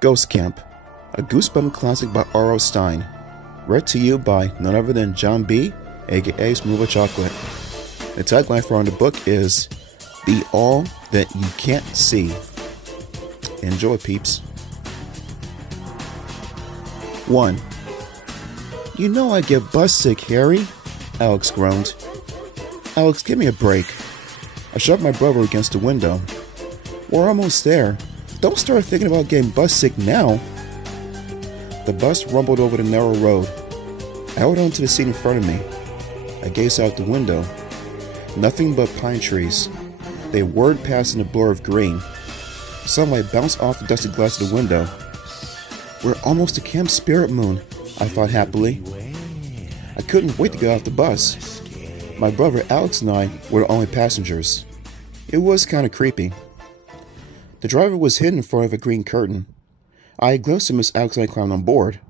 Ghost Camp, a Goosebumps classic by R.L. Stine. Read to you by none other than John B., aka Smooth Chocolate. The tagline for the book is, "Be all that you can't see." Enjoy, peeps. 1. "You know I get bus sick, Harry," Alex groaned. "Alex, give me a break." I shoved my brother against the window. "We're almost there. Don't start thinking about getting bus sick now." The bus rumbled over the narrow road. I held onto the seat in front of me. I gazed out the window. Nothing but pine trees. They whirred past in a blur of green. Sunlight bounced off the dusty glass of the window. "We're almost to Camp Spirit Moon," I thought happily. I couldn't wait to get off the bus. My brother Alex and I were the only passengers. It was kind of creepy. The driver was hidden in front of a green curtain. I glimpsed him as Alex and I climbed on board.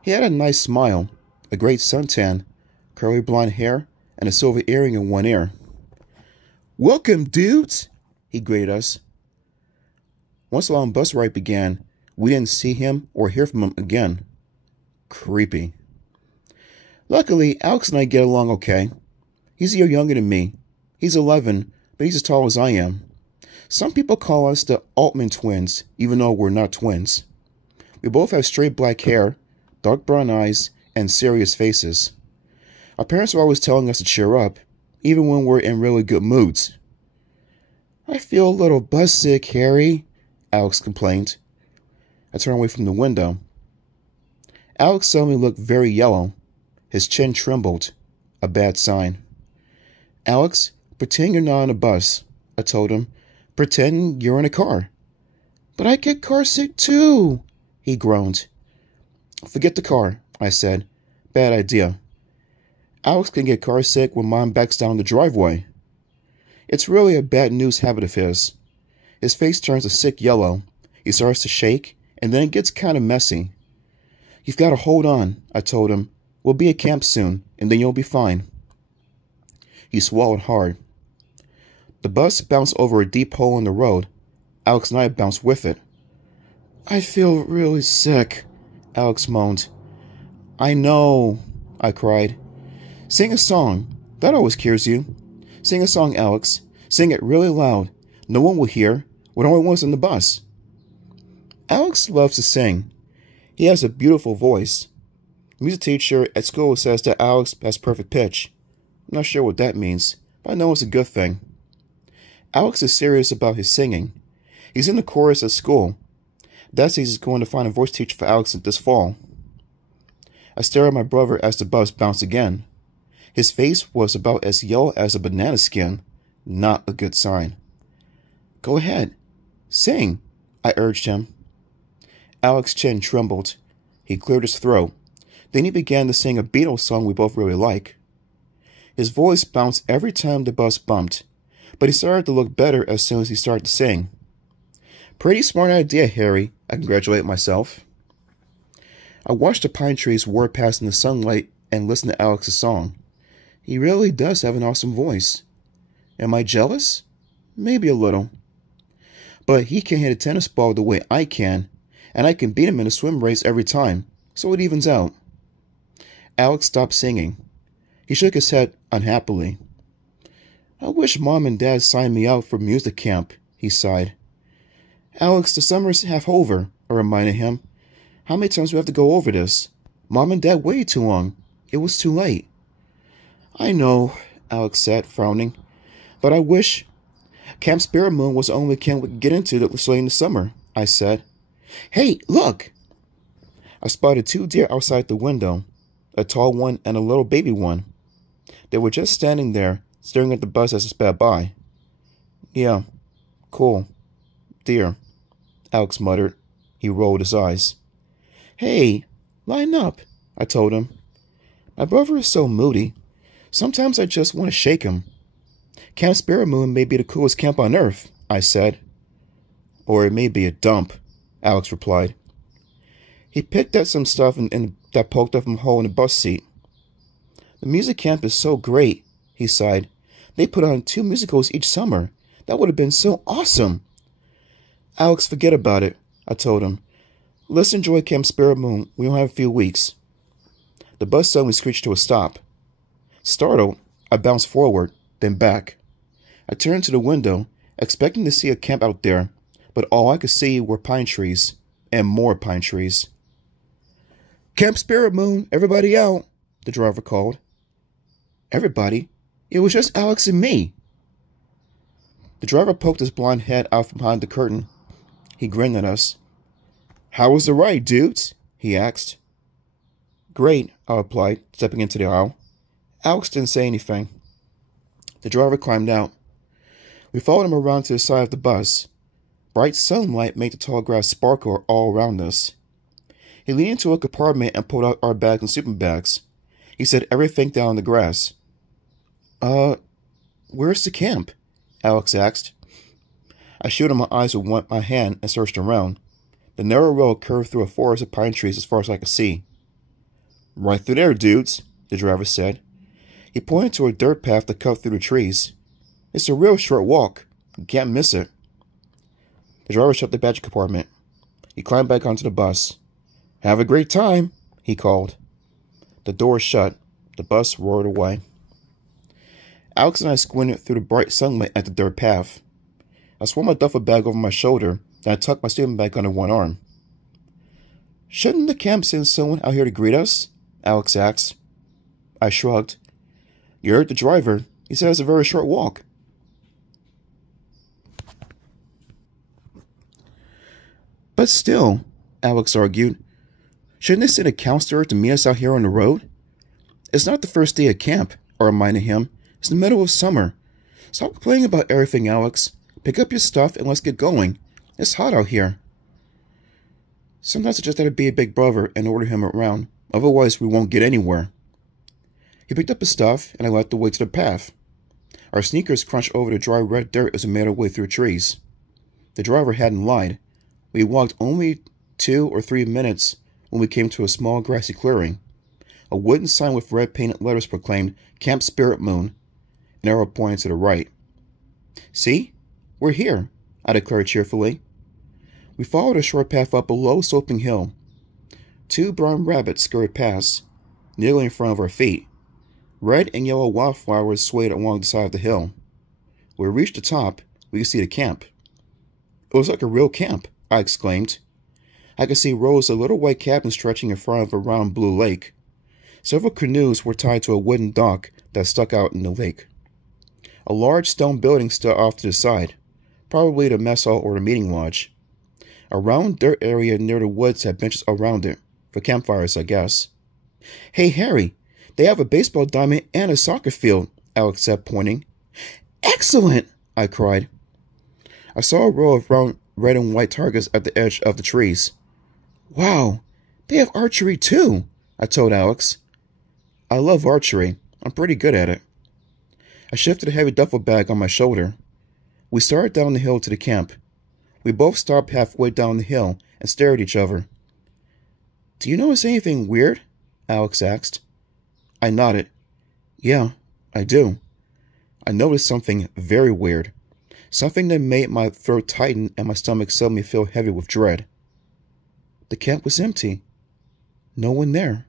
He had a nice smile, a great suntan, curly blonde hair, and a silver earring in one ear. "Welcome, dudes," he greeted us. Once the long bus ride began, we didn't see him or hear from him again. Creepy. Luckily, Alex and I get along okay. He's a year younger than me. He's 11, but he's as tall as I am. Some people call us the Altman twins, even though we're not twins. We both have straight black hair, dark brown eyes, and serious faces. Our parents are always telling us to cheer up, even when we're in really good moods. "I feel a little bus sick, Harry," Alex complained. I turned away from the window. Alex suddenly looked very yellow. His chin trembled. A bad sign. "Alex, pretend you're not on a bus," I told him. "Pretend you're in a car." "But I get car sick too," he groaned. "Forget the car," I said. "Bad idea. Alex can get car sick when Mom backs down the driveway." It's really a bad news habit of his. His face turns a sick yellow. He starts to shake, and then it gets kind of messy. "You've got to hold on," I told him. "We'll be at camp soon, and then you'll be fine." He swallowed hard. The bus bounced over a deep hole in the road. Alex and I bounced with it. "I feel really sick," Alex moaned. "I know," I cried. "Sing a song. That always cures you. Sing a song, Alex. Sing it really loud. No one will hear. We're the only ones in the bus." Alex loves to sing. He has a beautiful voice. The music teacher at school says that Alex has perfect pitch. I'm not sure what that means, but I know it's a good thing. Alex is serious about his singing. He's in the chorus at school. Dad says he's going to find a voice teacher for Alex this fall. I stared at my brother as the bus bounced again. His face was about as yellow as a banana skin. Not a good sign. "Go ahead. Sing," I urged him. Alex's chin trembled. He cleared his throat. Then he began to sing a Beatles song we both really like. His voice bounced every time the bus bumped, but he started to look better as soon as he started to sing. "Pretty smart idea, Harry," I congratulated myself. I watched the pine trees whir past in the sunlight and listened to Alex's song. He really does have an awesome voice. Am I jealous? Maybe a little. But he can hit a tennis ball the way I can, and I can beat him in a swim race every time, so it evens out. Alex stopped singing. He shook his head unhappily. "I wish Mom and Dad signed me out for music camp," he sighed. "Alex, the summer's half over," I reminded him. "How many times do we have to go over this? Mom and Dad waited too long. It was too late." "I know," Alex said, frowning. "But I wish Camp Spirit Moon was the only camp we could get into that was late in the summer," I said. "Hey, look!" I spotted 2 deer outside the window, a tall one and a little baby one. They were just standing there, staring at the bus as it sped by. "Yeah, cool. Deer," Alex muttered. He rolled his eyes. "Hey, line up," I told him. My brother is so moody. Sometimes I just want to shake him. "Camp Spirit Moon may be the coolest camp on Earth," I said. "Or it may be a dump," Alex replied. He picked at some stuff that poked up from a hole in the bus seat. "The music camp is so great," he sighed. "They put on 2 musicals each summer. That would have been so awesome." "Alex, forget about it," I told him. Let's enjoy Camp Spirit Moon. We only have a few weeks. The bus suddenly screeched to a stop. Startled, I bounced forward, then back. I turned to the window, expecting to see a camp out there, but all I could see were pine trees, and more pine trees. Camp Spirit Moon, everybody out, the driver called. Everybody? It was just Alex and me. The driver poked his blond head out from behind the curtain. He grinned at us. How was the ride, dudes? He asked. Great, I replied, stepping into the aisle. Alex didn't say anything. The driver climbed out. We followed him around to the side of the bus. Bright sunlight made the tall grass sparkle all around us. He leaned into a compartment and pulled out our bags and sleeping bags. He set everything down on the grass. Where's the camp? Alex asked. I shielded my eyes with my hand and searched around. The narrow road curved through a forest of pine trees as far as I could see. Right through there, dudes, the driver said. He pointed to a dirt path that cut through the trees. It's a real short walk. You can't miss it. The driver shut the baggage compartment. He climbed back onto the bus. Have a great time, he called. The door shut. The bus roared away. Alex and I squinted through the bright sunlight at the dirt path. I swung my duffel bag over my shoulder, and I tucked my sleeping bag under one arm. Shouldn't the camp send someone out here to greet us? Alex asked. I shrugged. You heard the driver. He said it's a very short walk. But still, Alex argued, shouldn't they send a counselor to meet us out here on the road? It's not the first day of camp, I reminded him. It's the middle of summer. Stop complaining about everything, Alex. Pick up your stuff and let's get going. It's hot out here. Sometimes I just had to be a big brother and order him around. Otherwise, we won't get anywhere. He picked up his stuff, and I led the way to the path. Our sneakers crunched over the dry red dirt as we made our way through trees. The driver hadn't lied. We walked only 2 or 3 minutes when we came to a small grassy clearing. A wooden sign with red painted letters proclaimed Camp Spirit Moon. An arrow pointed to the right. See? We're here, I declared cheerfully. We followed a short path up a low-sloping hill. 2 brown rabbits scurried past, nearly in front of our feet. Red and yellow wildflowers swayed along the side of the hill. When we reached the top, we could see the camp. It was like a real camp, I exclaimed. I could see rows of little white cabins stretching in front of a round blue lake. Several canoes were tied to a wooden dock that stuck out in the lake. A large stone building stood off to the side, probably the mess hall or the meeting lodge. A round dirt area near the woods had benches around it, for campfires, I guess. Hey, Harry, they have a baseball diamond and a soccer field, Alex said, pointing. Excellent, I cried. I saw a row of round red and white targets at the edge of the trees. Wow, they have archery too, I told Alex. I love archery. I'm pretty good at it. I shifted a heavy duffel bag on my shoulder. We started down the hill to the camp. We both stopped halfway down the hill and stared at each other. Do you notice anything weird? Alex asked. I nodded. Yeah, I do. I noticed something very weird. Something that made my throat tighten and my stomach suddenly feel heavy with dread. The camp was empty. No one there.